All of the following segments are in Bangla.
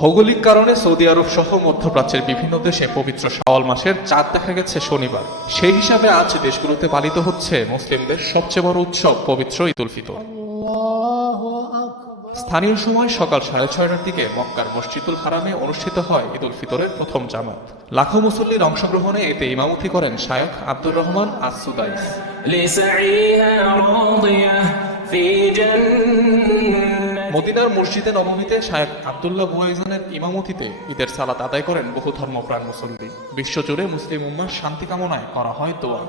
ভৌগোলিক কারণে সৌদি আরব সহ মধ্যপ্রাচ্যের বিভিন্ন দেশে পবিত্র শাওয়াল মাসের চাঁদ দেখা গেছে শনিবার। সেই হিসাবে আজ দেশগুলোতে পালিত হচ্ছে মুসলিমদের সবচেয়ে বড় উৎসব পবিত্র ঈদুল ফিতর। স্থানীয় সময় সকাল সাড়ে ছয়টার দিকে মক্কার মসজিদুল হারামে অনুষ্ঠিত হয় ঈদুল ফিতরের প্রথম জামাত। লাখো মুসল্লির অংশগ্রহণে এতে ইমামতি করেন শায়ক আব্দুর রহমান আসুদাইস মদিনার মসজিদে নবমীতে শায়েক আবদুল্লাহ বুয়াইজানের ইমামতিতে ঈদের সালাত আদায় করেন বহু ধর্মপ্রাণ মুসল্লি। বিশ্বজুড়ে মুসলিম উম্মার শান্তি কামনায় করা হয় দোয়া।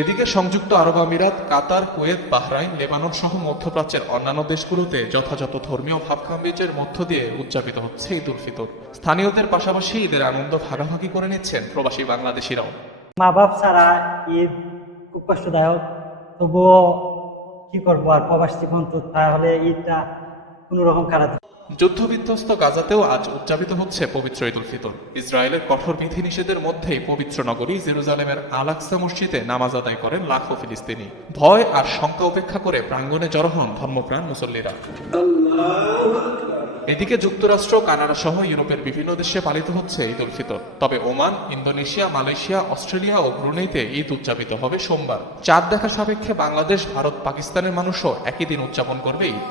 এদিকে সংযুক্ত আরব আমিরাত কাতার কুয়েত বাহরাইন লেবানন সহ মধ্যপ্রাচ্যের অন্যান্য দেশগুলোতে যথাযথ ধর্মীয় ভাবকাম্বিজের মধ্য দিয়ে উদযাপিত হচ্ছে ঈদ উল ফিতর। স্থানীয়দের পাশাপাশি ঈদের আনন্দ ভাগাভাগি করে নিচ্ছেন প্রবাসী বাংলাদেশিরাও। মা বাপ ছাড়া ঈদ খুব কষ্টদায়ক। তবুও কি করব আর প্রবাস জীবন তো তাহলে ঈদটা কোনো রকম কাটাতে যুদ্ধবিধ্বস্ত গাজাতেও আজ উদযাপিত হচ্ছে পবিত্র ঈদ উল ফিতর। ইসরায়েলের কঠোর বিধিনিষেধের মধ্যেই পবিত্র নগরী জেরুজালেমের আলাক্সা মসজিদে নামাজ আদায় করেন লাখো ফিলিস্তিনি। ভয় আর শঙ্কা উপেক্ষা করে প্রাঙ্গণে জড়ো হন ধর্মপ্রাণ মুসল্লিরা। এদিকে যুক্তরাষ্ট্র, কানাডা সহ ইউরোপের বিভিন্ন দেশে পালিত হচ্ছে ঈদ উল ফিতর। তবে ওমান, ইন্দোনেশিয়া, মালয়েশিয়া, অস্ট্রেলিয়া ও ব্রুনেইতে ঈদ উদযাপিত হবে সোমবার। চাঁদ দেখা সাপেক্ষে বাংলাদেশ, ভারত, পাকিস্তানের মানুষও একই দিন উদযাপন করবে ঈদ।